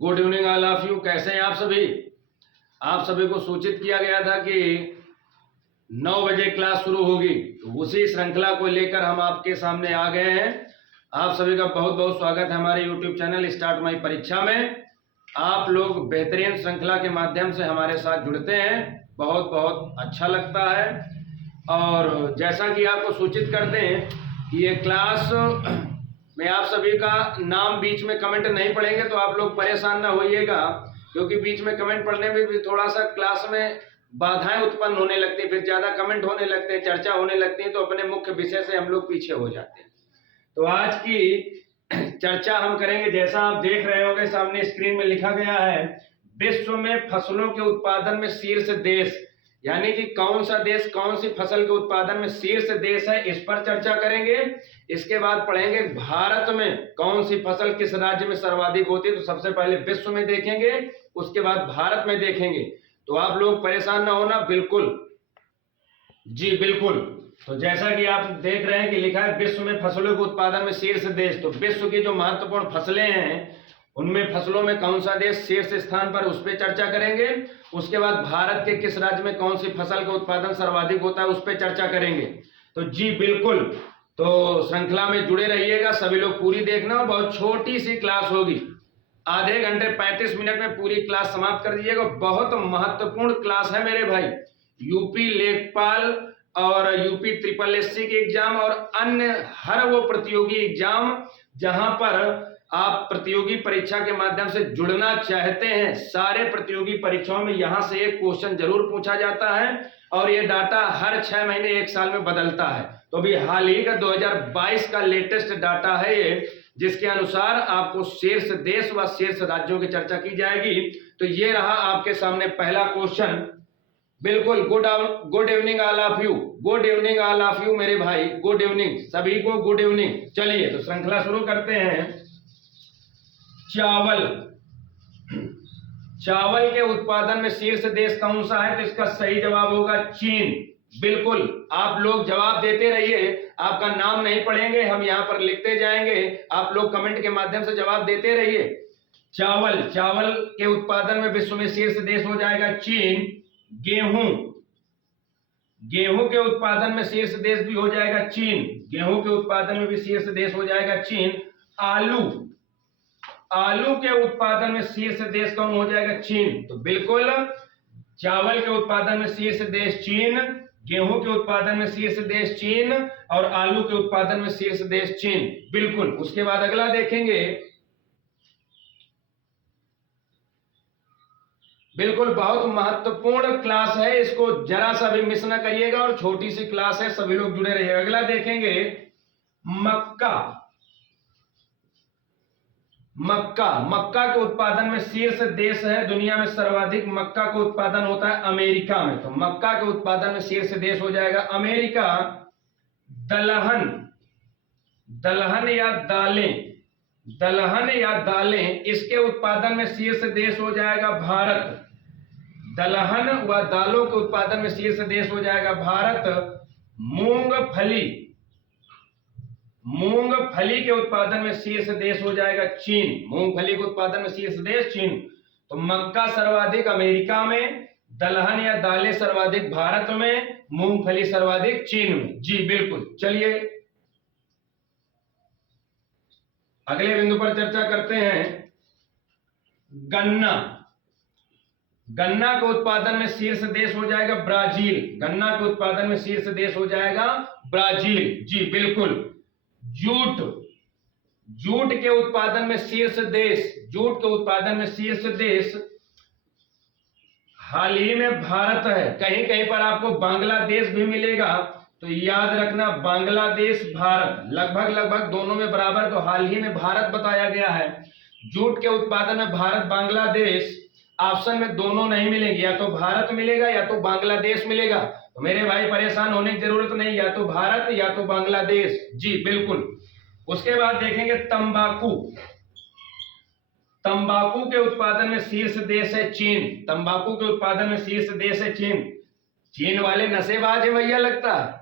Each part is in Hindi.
Good evening all of you. कैसे हैं आप सभी? आप सभी को सूचित किया गया था कि 9 बजे क्लास शुरू होगी, तो उसी श्रृंखला को लेकर हम आपके सामने आ गए हैं। आप सभी का बहुत बहुत स्वागत है हमारे यूट्यूब चैनल स्टार्ट माई परीक्षा में। आप लोग बेहतरीन श्रृंखला के माध्यम से हमारे साथ जुड़ते हैं, बहुत बहुत अच्छा लगता है। और जैसा कि आपको सूचित करते हैं कि ये क्लास में आप सभी का नाम बीच में कमेंट नहीं पढ़ेंगे, तो आप लोग परेशान ना होइएगा, क्योंकि बीच में कमेंट पढ़ने में भी थोड़ा सा क्लास में बाधाएं उत्पन्न होने लगती हैं, फिर ज़्यादा कमेंट होने लगते हैं, चर्चा होने लगती है, तो अपने मुख्य विषय से हम लोग पीछे हो जाते हैं। तो आज की चर्चा हम करेंगे, जैसा आप देख रहे होंगे सामने स्क्रीन में लिखा गया है, विश्व में फसलों के उत्पादन में शीर्ष देश, यानी कि कौन सा देश कौन सी फसल के उत्पादन में शीर्ष देश है, इस पर चर्चा करेंगे। इसके बाद पढ़ेंगे भारत में कौन सी फसल किस राज्य में सर्वाधिक होती है, तो सबसे पहले विश्व में देखेंगे, उसके बाद भारत में देखेंगे। तो आप लोग परेशान ना होना, बिल्कुल जी बिल्कुल। तो जैसा कि आप देख रहे हैं कि लिखा है विश्व में फसलों के उत्पादन में शीर्ष देश, तो विश्व की जो महत्वपूर्ण फसलें हैं उनमें फसलों में कौन सा देश शीर्ष स्थान पर, उस पर चर्चा करेंगे। उसके बाद भारत के किस राज्य में कौन सी फसल का उत्पादन सर्वाधिक होता है, उस पर चर्चा करेंगे। तो जी बिल्कुल, तो श्रृंखला में जुड़े रहिएगा, सभी लोग पूरी देखना। बहुत छोटी सी क्लास होगी, आधे घंटे 35 मिनट में पूरी क्लास समाप्त कर दीजिएगा। बहुत महत्वपूर्ण क्लास है मेरे भाई। यूपी लेखपाल और यूपी ट्रिपल एससी के एग्जाम और अन्य हर वो प्रतियोगी एग्जाम जहां पर आप प्रतियोगी परीक्षा के माध्यम से जुड़ना चाहते हैं, सारे प्रतियोगी परीक्षाओं में यहां से एक क्वेश्चन जरूर पूछा जाता है, और ये डाटा हर 6 महीने 1 साल में बदलता है। तो अभी हाल ही का 2022 का लेटेस्ट डाटा है ये, जिसके अनुसार आपको शीर्ष देश व शीर्ष राज्यों की चर्चा की जाएगी। तो ये रहा आपके सामने पहला क्वेश्चन। बिल्कुल, good evening all of you, good evening all of you मेरे भाई, गुड इवनिंग सभी को, गुड इवनिंग। चलिए तो श्रृंखला शुरू करते हैं। चावल, चावल के उत्पादन में शीर्ष देश कौन सा है, तो इसका सही जवाब होगा चीन। बिल्कुल, आप लोग जवाब देते रहिए, आपका नाम नहीं पढ़ेंगे, हम यहां पर लिखते जाएंगे, आप लोग कमेंट के माध्यम से जवाब देते रहिए। चावल, चावल के उत्पादन में विश्व में शीर्ष देश हो जाएगा चीन। गेहूं, गेहूं के उत्पादन में शीर्ष देश भी हो जाएगा चीन, गेहूं के उत्पादन में भी शीर्ष देश हो जाएगा चीन। आलू, आलू के उत्पादन में शीर्ष देश कौन हो जाएगा, चीन। तो बिल्कुल, चावल के उत्पादन में शीर्ष देश चीन, गेहूं के उत्पादन में शीर्ष देश चीन, और आलू के उत्पादन में शीर्ष देश चीन। बिल्कुल। उसके बाद अगला देखेंगे, बिल्कुल बहुत महत्वपूर्ण क्लास है, इसको जरा सा भी मिस ना करिएगा, और छोटी सी क्लास है, सभी लोग जुड़े रहिएगा। अगला देखेंगे मक्का, मक्का, मक्का के उत्पादन में शीर्ष देश है, दुनिया में सर्वाधिक मक्का का उत्पादन होता है अमेरिका में, तो मक्का के उत्पादन में शीर्ष देश हो जाएगा अमेरिका। दलहन, दलहन या दालें, दलहन या दालें, इसके उत्पादन में शीर्ष देश हो जाएगा भारत। दलहन व दालों के उत्पादन में शीर्ष देश हो जाएगा भारत। मूंगफली, मूंगफली के उत्पादन में शीर्ष देश हो जाएगा चीन, मूंगफली के उत्पादन में शीर्ष देश चीन। तो मक्का सर्वाधिक अमेरिका में, दलहन या दालें सर्वाधिक भारत में, मूंगफली सर्वाधिक चीन में। जी बिल्कुल। चलिए अगले बिंदु पर चर्चा करते हैं। गन्ना, गन्ना के उत्पादन में शीर्ष देश हो जाएगा ब्राजील, गन्ना के उत्पादन में शीर्ष देश हो जाएगा ब्राजील। जी बिल्कुल। जूट, जूट के उत्पादन में शीर्ष देश, जूट के उत्पादन में शीर्ष देश हाल ही में भारत है, कहीं कहीं पर आपको बांग्लादेश भी मिलेगा, तो याद रखना बांग्लादेश भारत लगभग लगभग दोनों में बराबर, तो हाल ही में भारत बताया गया है। जूट के उत्पादन में भारत बांग्लादेश, ऑप्शन में दोनों नहीं मिलेंगे, या तो भारत मिलेगा या तो बांग्लादेश मिलेगा। तो मेरे भाई परेशान होने की जरूरत नहीं, या तो भारत या तो बांग्लादेश। जी बिल्कुल। उसके बाद देखेंगे तंबाकू, तंबाकू के उत्पादन में शीर्ष देश है चीन, तंबाकू के उत्पादन में शीर्ष देश है चीन। चीन वाले नशेबाज है भैया, लगता है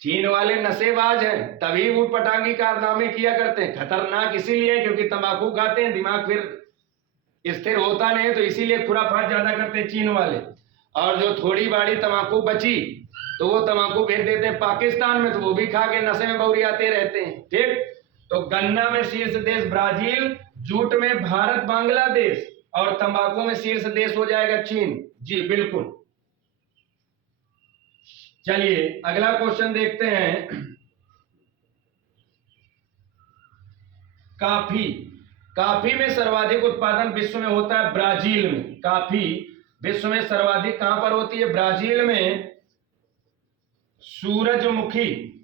चीन वाले नशेबाज हैं, तभी ऊट पटांगी कारनामे किया करते हैं। खतरनाक इसीलिए क्योंकि तंबाकू खाते हैं, दिमाग फिर स्थिर होता नहीं, तो इसीलिए खुराफात ज्यादा करते हैं चीन वाले। और जो थोड़ी बाड़ी तंबाकू बची तो वो तंबाकू भेज देते हैं पाकिस्तान में, तो वो भी खा के नशे में बौरियाते रहते हैं। ठीक, तो गन्ना में शीर्ष देश ब्राजील, जूट में भारत बांग्लादेश, और तंबाकू में शीर्ष देश हो जाएगा चीन। जी बिल्कुल। चलिए अगला क्वेश्चन देखते हैं। कॉफी, कॉफी में सर्वाधिक उत्पादन विश्व में होता है ब्राजील में। कॉफी विश्व में सर्वाधिक कहां पर होती है? ब्राजील में। सूरजमुखी,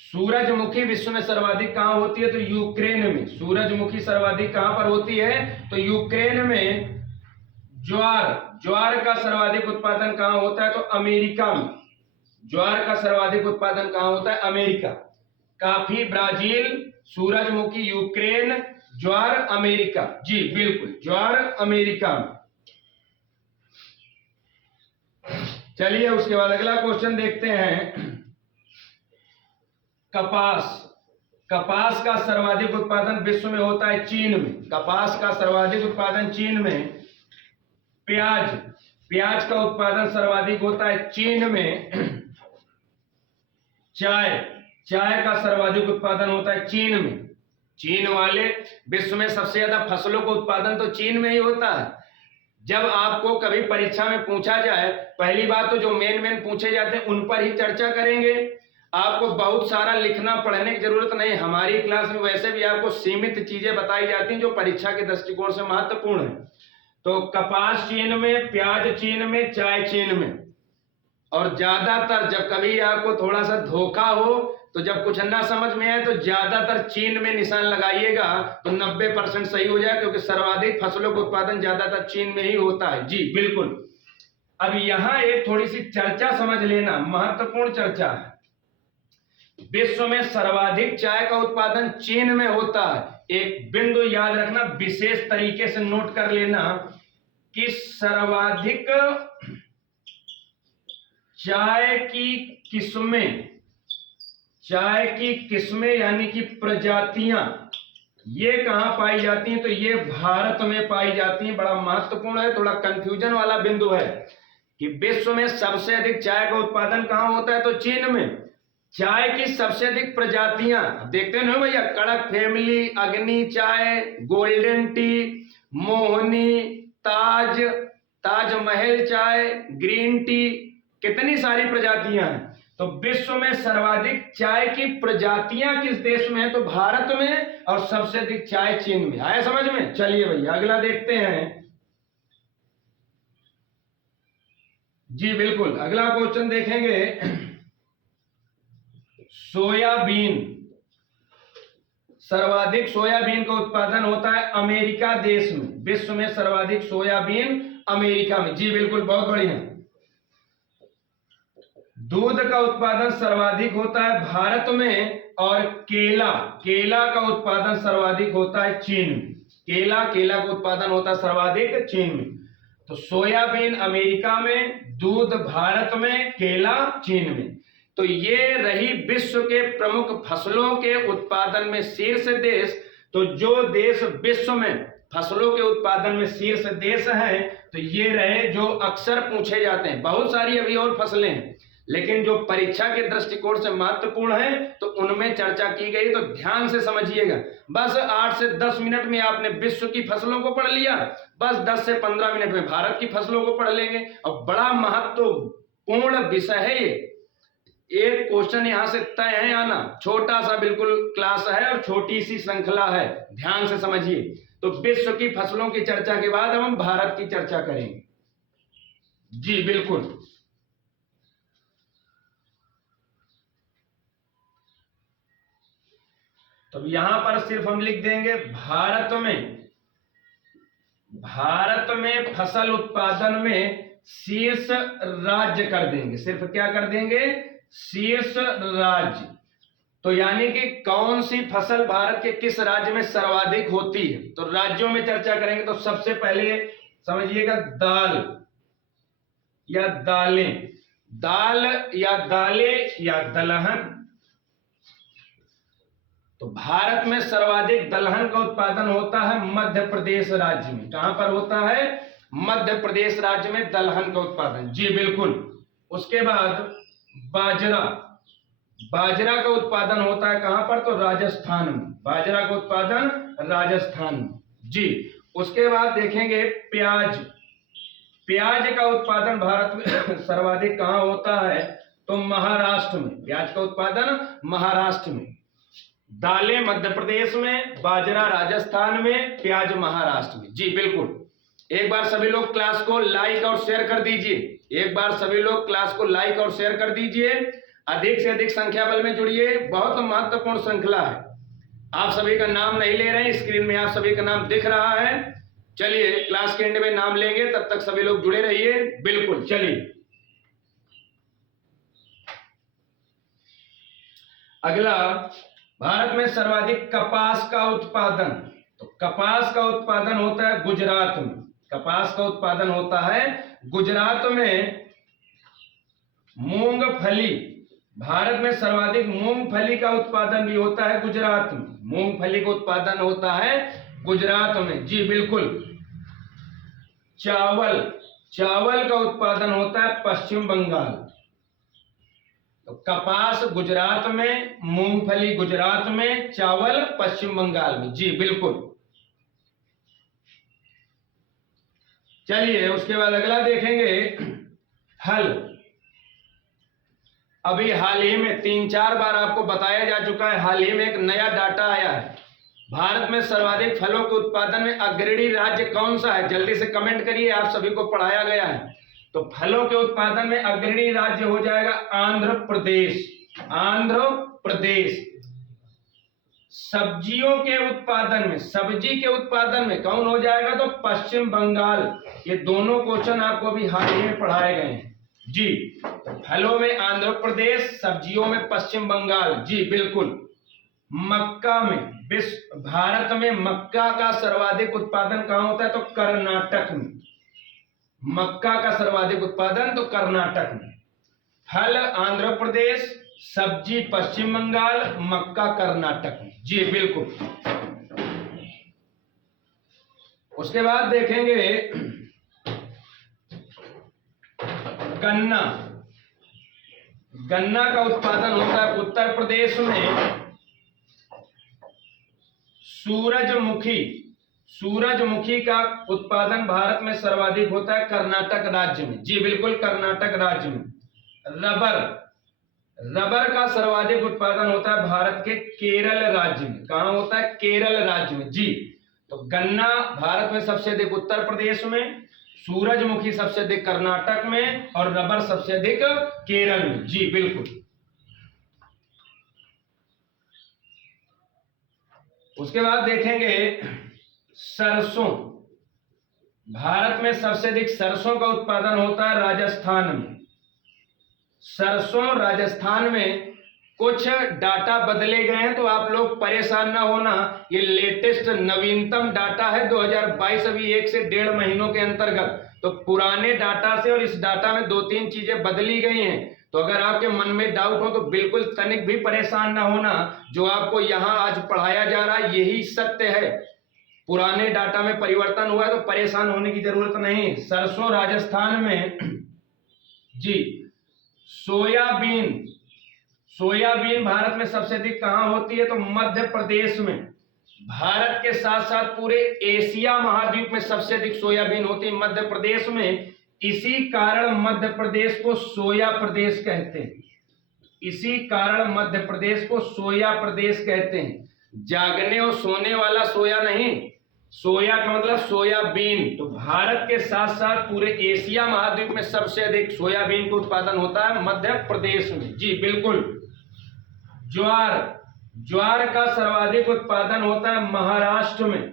सूरजमुखी विश्व में सर्वाधिक कहां होती है? तो यूक्रेन में। सूरजमुखी सर्वाधिक कहां पर होती है? तो यूक्रेन में। ज्वार, ज्वार का सर्वाधिक उत्पादन कहां होता है? तो अमेरिका में। ज्वार का सर्वाधिक उत्पादन कहां होता है? अमेरिका। कॉफी ब्राजील, सूरजमुखी यूक्रेन, ज्वार अमेरिका। जी बिल्कुल, ज्वार अमेरिका में। चलिए उसके बाद अगला क्वेश्चन देखते हैं। कपास, कपास का सर्वाधिक उत्पादन विश्व में होता है चीन में। कपास का सर्वाधिक उत्पादन चीन में। प्याज, प्याज का उत्पादन सर्वाधिक होता है चीन में। चाय, चाय का सर्वाधिक उत्पादन होता है चीन में। चीन वाले विश्व में सबसे ज्यादा फसलों का उत्पादन तो चीन में ही होता है। जब आपको कभी परीक्षा में पूछा जाए, पहली बात तो जो मेन पूछे जाते हैं उन पर ही चर्चा करेंगे। आपको बहुत सारा लिखना पढ़ने की जरूरत नहीं। हमारी क्लास में वैसे भी आपको सीमित चीजें बताई जाती हैं जो परीक्षा के दृष्टिकोण से महत्वपूर्ण है। तो कपास चीन में, प्याज चीन में, चाय चीन में। और ज्यादातर जब कभी आपको थोड़ा सा धोखा हो, तो जब कुछ ना समझ में आए तो ज्यादातर चीन में निशान लगाइएगा तो 90% सही हो जाए, क्योंकि सर्वाधिक फसलों का उत्पादन ज्यादातर चीन में ही होता है। जी बिल्कुल। अब यहां एक थोड़ी सी चर्चा समझ लेना, महत्वपूर्ण चर्चा है। विश्व में सर्वाधिक चाय का उत्पादन चीन में होता है। एक बिंदु याद रखना, विशेष तरीके से नोट कर लेना कि सर्वाधिक चाय की किस्में, चाय की किस्में यानी कि प्रजातियां, ये कहां पाई जाती हैं? तो ये भारत में पाई जाती हैं। बड़ा महत्वपूर्ण है, थोड़ा कंफ्यूजन वाला बिंदु है कि विश्व में सबसे अधिक चाय का उत्पादन कहां होता है? तो चीन में। चाय की सबसे अधिक प्रजातियां देखते हैं भैया, कड़क फैमिली, अग्नि चाय, गोल्डन टी, मोहनी, ताज, ताजमहल चाय, ग्रीन टी, कितनी सारी प्रजातियां हैं। तो विश्व में सर्वाधिक चाय की प्रजातियां किस देश में है? तो भारत में। और सबसे अधिक चाय चीन में। आया समझ में? चलिए भैया अगला देखते हैं। जी बिल्कुल, अगला क्वेश्चन देखेंगे। सोयाबीन, सर्वाधिक सोयाबीन का उत्पादन होता है अमेरिका देश में। विश्व में सर्वाधिक सोयाबीन अमेरिका में। जी बिल्कुल, बहुत बढ़िया। दूध का उत्पादन सर्वाधिक होता है भारत में। और केला, केला का उत्पादन सर्वाधिक होता है चीन में। केला, केला का उत्पादन होता है सर्वाधिक चीन में। तो सोयाबीन अमेरिका में, दूध भारत में, केला चीन में। तो ये रही विश्व के प्रमुख फसलों के उत्पादन में शीर्ष देश। तो जो देश विश्व में फसलों के उत्पादन में शीर्ष देश है, तो ये रहे जो अक्सर पूछे जाते हैं। बहुत सारी अभी और फसलें हैं, लेकिन जो परीक्षा के दृष्टिकोण से महत्वपूर्ण है तो उनमें चर्चा की गई। तो ध्यान से समझिएगा। बस 8 से 10 मिनट में आपने विश्व की फसलों को पढ़ लिया, बस 10 से 15 मिनट में भारत की फसलों को पढ़ लेंगे। और बड़ा महत्वपूर्ण विषय है ये। एक क्वेश्चन यहां से तय है आना। छोटा सा बिल्कुल क्लास है और छोटी सी श्रृंखला है, ध्यान से समझिए। तो विश्व की फसलों की चर्चा के बाद हम भारत की चर्चा करेंगे। जी बिल्कुल। तो यहां पर सिर्फ हम लिख देंगे भारत में फसल उत्पादन में शीर्ष राज्य कर देंगे। सिर्फ क्या कर देंगे? शीर्ष राज्य। तो यानी कि कौन सी फसल भारत के किस राज्य में सर्वाधिक होती है, तो राज्यों में चर्चा करेंगे। तो सबसे पहले समझिएगा दाल या दालें, दाल या दालें या दलहन, तो भारत में सर्वाधिक दलहन का उत्पादन होता है मध्य प्रदेश राज्य में। कहां पर होता है? मध्य प्रदेश राज्य में दलहन का उत्पादन। जी बिल्कुल। उसके बाद बाजरा, बाजरा का उत्पादन होता है कहां पर? तो राजस्थान में। बाजरा का उत्पादन राजस्थान में। जी। उसके बाद देखेंगे प्याज, प्याज का उत्पादन भारत में सर्वाधिक कहां होता है? तो महाराष्ट्र में। प्याज का उत्पादन महाराष्ट्र में। दालें मध्य प्रदेश में, बाजरा राजस्थान में, प्याज महाराष्ट्र में। जी बिल्कुल। एक बार सभी लोग क्लास को लाइक और शेयर कर दीजिए। एक बार सभी लोग क्लास को लाइक और शेयर कर दीजिए। अधिक से अधिक संख्या बल में जुड़िए, बहुत महत्वपूर्ण श्रृंखला है। आप सभी का नाम नहीं ले रहे हैं, स्क्रीन में आप सभी का नाम दिख रहा है। चलिए क्लास के एंड में नाम लेंगे, तब तक सभी लोग जुड़े रहिए। बिल्कुल। चलिए अगला, भारत में सर्वाधिक कपास का उत्पादन। तो कपास का उत्पादन होता है गुजरात में। कपास का उत्पादन होता है गुजरात में। मूंगफली, भारत में सर्वाधिक मूंगफली का उत्पादन भी होता है गुजरात में। मूंगफली का उत्पादन होता है गुजरात में। जी बिल्कुल। चावल, चावल का उत्पादन होता है पश्चिम बंगाल। तो कपास गुजरात में, मूंगफली गुजरात में, चावल पश्चिम बंगाल में। जी बिल्कुल। चलिए उसके बाद अगला देखेंगे फल। अभी हाल ही में 3-4 बार आपको बताया जा चुका है, हाल ही में एक नया डाटा आया है। भारत में सर्वाधिक फलों के उत्पादन में अग्रणी राज्य कौन सा है? जल्दी से कमेंट करिए, आप सभी को पढ़ाया गया है। तो फलों के उत्पादन में अग्रणी राज्य हो जाएगा आंध्र प्रदेश। आंध्र प्रदेश। सब्जियों के उत्पादन में, सब्जी के उत्पादन में कौन हो जाएगा? तो पश्चिम बंगाल। ये दोनों क्वेश्चन आपको भी हाल ही में पढ़ाए गए हैं। जी। फलों में आंध्र प्रदेश, सब्जियों में पश्चिम बंगाल। जी बिल्कुल। मक्का में, विश्व भारत में मक्का का सर्वाधिक उत्पादन कहां होता है? तो कर्नाटक में। मक्का का सर्वाधिक उत्पादन तो कर्नाटक में। फल आंध्र प्रदेश, सब्जी पश्चिम बंगाल, मक्का कर्नाटक में। जी बिल्कुल। उसके बाद देखेंगे गन्ना। गन्ना का उत्पादन होता है उत्तर प्रदेश में। सूरजमुखी, सूरजमुखी का उत्पादन भारत में सर्वाधिक होता है कर्नाटक राज्य में। जी बिल्कुल, कर्नाटक राज्य में। रबर, रबर का सर्वाधिक उत्पादन होता है भारत के केरल राज्य में। कहां होता है? केरल राज्य में। जी। तो गन्ना भारत में सबसे अधिक उत्तर प्रदेश में, सूरजमुखी सबसे अधिक कर्नाटक में, और रबर सबसे अधिक केरल में। जी बिल्कुल। उसके बाद देखेंगे सरसों। भारत में सबसे अधिक सरसों का उत्पादन होता है राजस्थान में। सरसों राजस्थान में। कुछ डाटा बदले गए हैं तो आप लोग परेशान ना होना, ये लेटेस्ट नवीनतम डाटा है 2022, अभी 1 से 1.5 महीनों के अंतर्गत। तो पुराने डाटा से और इस डाटा में 2-3 चीजें बदली गई हैं। तो अगर आपके मन में डाउट हो तो बिल्कुल तनिक भी परेशान ना होना। जो आपको यहाँ आज पढ़ाया जा रहा है यही सत्य है। पुराने डाटा में परिवर्तन हुआ है तो परेशान होने की जरूरत नहीं। सरसों राजस्थान में। जी। सोयाबीन, सोयाबीन भारत में सबसे अधिक कहां होती है? तो मध्य प्रदेश में। भारत के साथ साथ पूरे एशिया महाद्वीप में सबसे अधिक सोयाबीन होती है मध्य प्रदेश में। इसी कारण मध्य प्रदेश को सोया प्रदेश कहते हैं। इसी कारण मध्य प्रदेश को सोया प्रदेश कहते हैं। जागने और सोने वाला सोया नहीं, सोया का मतलब सोयाबीन। तो भारत के साथ साथ पूरे एशिया महाद्वीप में सबसे अधिक सोयाबीन का उत्पादन होता है मध्य प्रदेश में। जी बिल्कुल। ज्वार, ज्वार का सर्वाधिक उत्पादन होता है महाराष्ट्र में।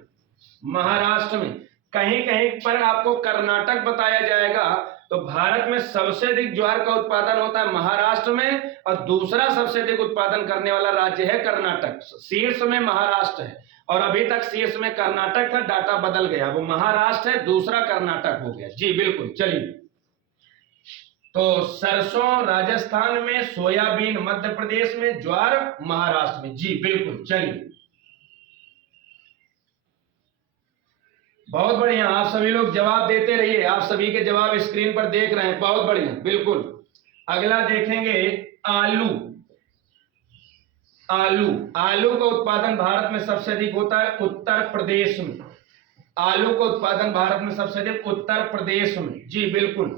महाराष्ट्र में। कहीं कहीं पर आपको कर्नाटक बताया जाएगा। तो भारत में सबसे अधिक ज्वार का उत्पादन होता है महाराष्ट्र में, और दूसरा सबसे अधिक उत्पादन करने वाला राज्य है कर्नाटक। शीर्ष में महाराष्ट्र है, और अभी तक शीर्ष में कर्नाटक था, डाटा बदल गया, वो महाराष्ट्र है, दूसरा कर्नाटक हो गया। जी बिल्कुल। चलिए तो सरसों राजस्थान में, सोयाबीन मध्य प्रदेश में, ज्वार महाराष्ट्र में। जी बिल्कुल, चलिए बहुत बढ़िया, आप सभी लोग जवाब देते रहिए, आप सभी के जवाब स्क्रीन पर देख रहे हैं, बहुत बढ़िया, बिल्कुल। अगला देखेंगे आलू। आलू, आलू का उत्पादन भारत में सबसे अधिक होता है उत्तर प्रदेश में। आलू का उत्पादन भारत में सबसे अधिक उत्तर प्रदेश में। जी बिल्कुल।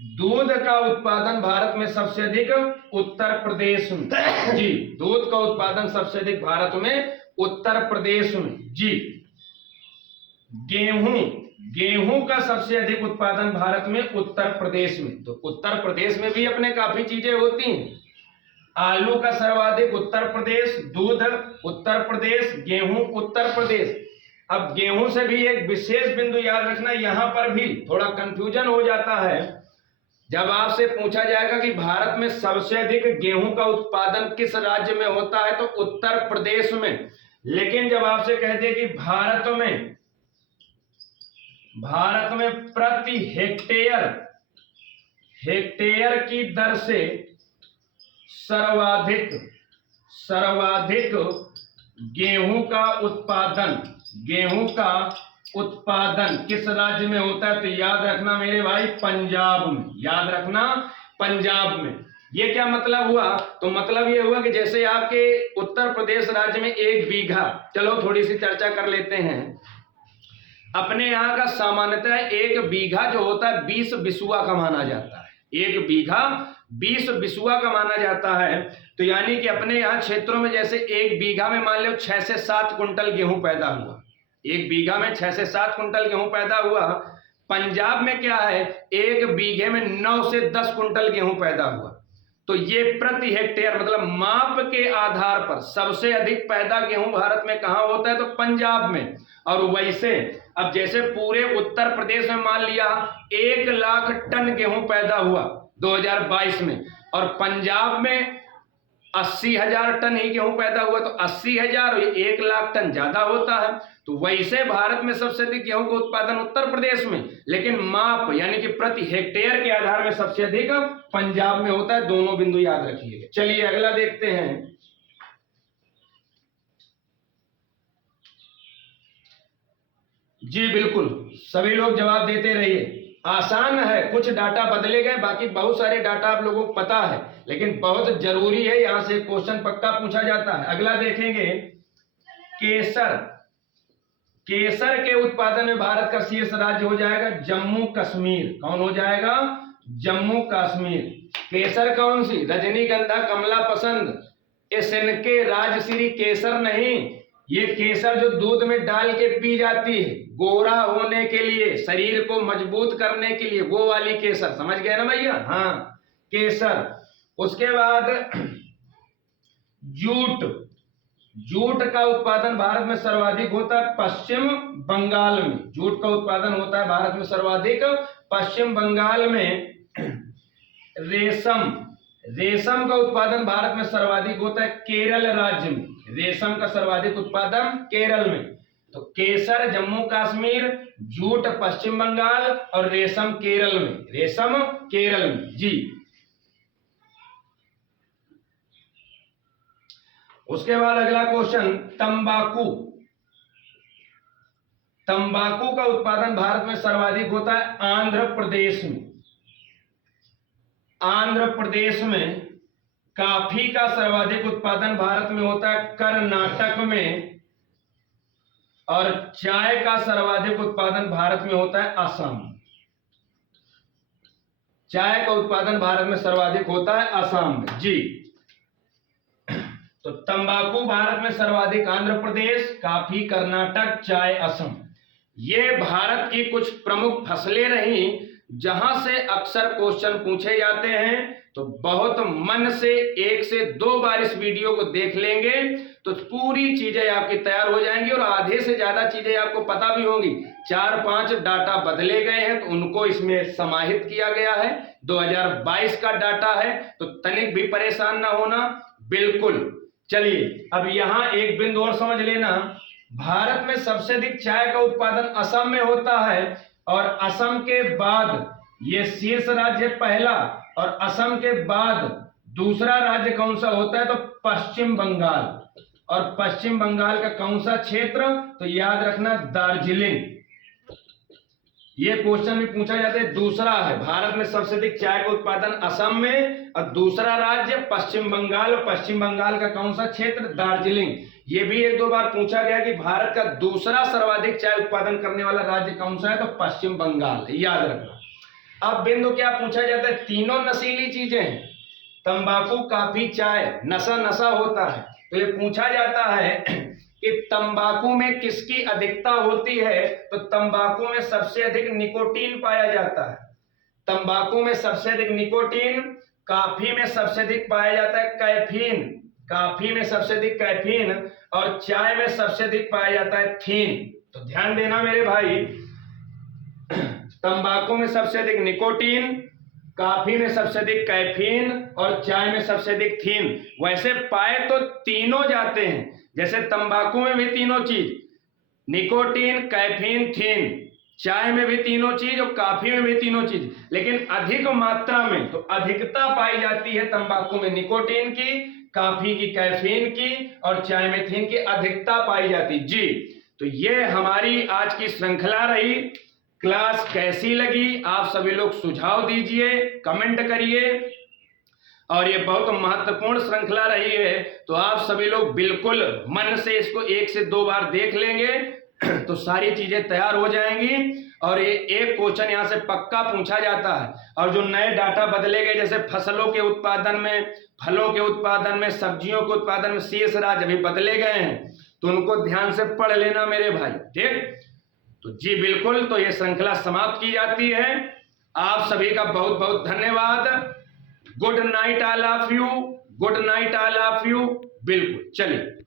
दूध का उत्पादन भारत में सबसे अधिक उत्तर प्रदेश में। जी, दूध का उत्पादन सबसे अधिक भारत में उत्तर प्रदेश में। जी। गेहूं, गेहूं का सबसे अधिक उत्पादन भारत में उत्तर प्रदेश में। तो उत्तर प्रदेश में भी अपने काफी चीजें होती हैं। आलू का सर्वाधिक उत्तर प्रदेश, दूध उत्तर प्रदेश, गेहूं उत्तर प्रदेश। अब गेहूं से भी एक विशेष बिंदु याद रखना, यहां पर भी थोड़ा कंफ्यूजन हो जाता है जब आपसे पूछा जाएगा कि भारत में सबसे अधिक गेहूं का उत्पादन किस राज्य में होता है, तो उत्तर प्रदेश में। लेकिन जब आपसे कहते हैं कि भारत में प्रति हेक्टेयर की दर से सर्वाधिक गेहूं का उत्पादन किस राज्य में होता है, तो याद रखना मेरे भाई, पंजाब में। याद रखना, पंजाब में। ये क्या मतलब हुआ, तो मतलब ये हुआ कि जैसे आपके उत्तर प्रदेश राज्य में 1 बीघा, चलो थोड़ी सी चर्चा कर लेते हैं। अपने यहाँ का सामान्यतः 1 बीघा जो होता है 20 बिसुआ का माना जाता है। 1 बीघा 20 बिसुआ का माना जाता है। तो यानी कि अपने यहाँ क्षेत्रों में जैसे 1 बीघा में मान लो 6 से 7 कुंटल गेहूं पैदा हुआ। 1 बीघा में 6 से 7 कुंटल गेहूं पैदा हुआ। पंजाब में क्या है, 1 बीघे में 9 से 10 कुंटल गेहूं पैदा हुआ। तो ये प्रति हेक्टेयर मतलब माप के आधार पर सबसे अधिक पैदा गेहूं भारत में कहां होता है, तो पंजाब में। और वैसे अब जैसे पूरे उत्तर प्रदेश में मान लिया 1 लाख टन गेहूं पैदा हुआ 2022 में, और पंजाब में 80,000 टन ही गेहूं पैदा हुआ, तो 80,000 और 1 लाख टन ज्यादा होता है। तो वैसे भारत में सबसे अधिक गेहूं का उत्पादन उत्तर प्रदेश में, लेकिन माप यानी कि प्रति हेक्टेयर के आधार में सबसे अधिक पंजाब में होता है। दोनों बिंदु याद रखिएगा। चलिए अगला देखते हैं। जी बिल्कुल, सभी लोग जवाब देते रहिए, आसान है। कुछ डाटा बदले गए, बाकी बहुत सारे डाटा आप लोगों को पता है, लेकिन बहुत जरूरी है, यहां से क्वेश्चन पक्का पूछा जाता है। अगला देखेंगे केसर। केसर के उत्पादन में भारत का शीर्ष राज्य हो जाएगा जम्मू कश्मीर। कौन हो जाएगा, जम्मू कश्मीर। केसर कौन सी, रजनीगंधा, कमला पसंद, SNK राजश्री केसर नहीं, ये केसर जो दूध में डाल के पी जाती है गोरा होने के लिए, शरीर को मजबूत करने के लिए, वो वाली केसर, समझ गए ना भैया। हाँ, केसर। उसके बाद जूट का उत्पादन भारत में सर्वाधिक होता है पश्चिम बंगाल में। जूट का उत्पादन होता है भारत में सर्वाधिक पश्चिम बंगाल में। रेशम का उत्पादन भारत में सर्वाधिक होता है केरल राज्य में। रेशम का सर्वाधिक उत्पादन केरल में। तो केसर जम्मू कश्मीर, जूट पश्चिम बंगाल और रेशम केरल में। रेशम केरल में। जी। उसके बाद अगला क्वेश्चन, तंबाकू का उत्पादन भारत में सर्वाधिक होता है आंध्र प्रदेश में। आंध्र प्रदेश में। कॉफी का सर्वाधिक उत्पादन भारत में होता है कर्नाटक में, और चाय का सर्वाधिक उत्पादन भारत में होता है असम। चाय का उत्पादन भारत में सर्वाधिक होता है असम में। जी। तो तंबाकू भारत में सर्वाधिक आंध्र प्रदेश, कॉफी कर्नाटक, चाय असम। ये भारत की कुछ प्रमुख फसलें रही जहां से अक्सर क्वेश्चन पूछे जाते हैं। तो बहुत मन से 1 से 2 बार इस वीडियो को देख लेंगे तो पूरी चीजें आपकी तैयार हो जाएंगी, और आधे से ज्यादा चीजें आपको पता भी होंगी। 4-5 डाटा बदले गए हैं तो उनको इसमें समाहित किया गया है। 2022 का डाटा है, तो तनिक भी परेशान ना होना, बिल्कुल। चलिए अब यहां एक बिंदु और समझ लेना, भारत में सबसे अधिक चाय का उत्पादन असम में होता है, और असम के बाद ये शीर्ष राज्य पहला, और असम के बाद दूसरा राज्य कौन सा होता है? तो पश्चिम बंगाल। और पश्चिम बंगाल का कौन सा क्षेत्र? तो याद रखना दार्जिलिंग। ये क्वेश्चन भी पूछा जाता है। दूसरा है भारत में सबसे अधिक चाय का उत्पादन असम में, और दूसरा राज्य पश्चिम बंगाल, और पश्चिम बंगाल का कौन सा क्षेत्र? दार्जिलिंग। ये भी एक दो बार पूछा गया कि भारत का दूसरा सर्वाधिक चाय उत्पादन करने वाला राज्य कौन सा है? तो पश्चिम बंगाल, याद रखना। अब बिंदु क्या पूछा जाता है? तीनों नशीली चीजें हैं, तंबाकू, कॉफी, चाय, नशा नशा होता है। तो ये पूछा जाता है कि तंबाकू में किसकी अधिकता होती है? तो तंबाकू में सबसे अधिक निकोटीन पाया जाता है। तंबाकू में सबसे अधिक निकोटीन, कॉफी में सबसे अधिक पाया जाता है कैफीन, कॉफी में सबसे अधिक कैफीन, और चाय में सबसे अधिक पाया जाता है थीन। तो ध्यान देना मेरे भाई, तंबाकू में सबसे अधिक निकोटीन, कॉफी में सबसे अधिक कैफीन, और चाय में सबसे अधिक थीन। वैसे पाए तो तीनों जाते हैं, जैसे तंबाकू में भी तीनों चीज, निकोटीन, कैफीन, थीन, चाय में भी तीनों चीज और कॉफी में भी तीनों चीज, लेकिन अधिक मात्रा में, तो अधिकता पाई जाती है तंबाकू में निकोटीन की, कॉफी की कैफीन की, और चाय में थीन की अधिकता पाई जाती जी। तो ये हमारी आज की श्रृंखला रही। क्लास कैसी लगी? आप सभी लोग सुझाव दीजिए, कमेंट करिए। और ये बहुत महत्वपूर्ण श्रृंखला रही है, तो आप सभी लोग बिल्कुल मन से इसको 1 से 2 बार देख लेंगे तो सारी चीजें तैयार हो जाएंगी। और ये एक क्वेश्चन यहाँ से पक्का पूछा जाता है। और जो नए डाटा बदले गए, जैसे फसलों के उत्पादन में, फलों के उत्पादन में, सब्जियों के उत्पादन में शेष राज्य अभी बदले गए हैं, तो उनको ध्यान से पढ़ लेना मेरे भाई, ठीक? तो जी बिल्कुल, तो ये श्रृंखला समाप्त की जाती है। आप सभी का बहुत बहुत धन्यवाद। Good night all of you, good night all of you. बिल्कुल, चलिए।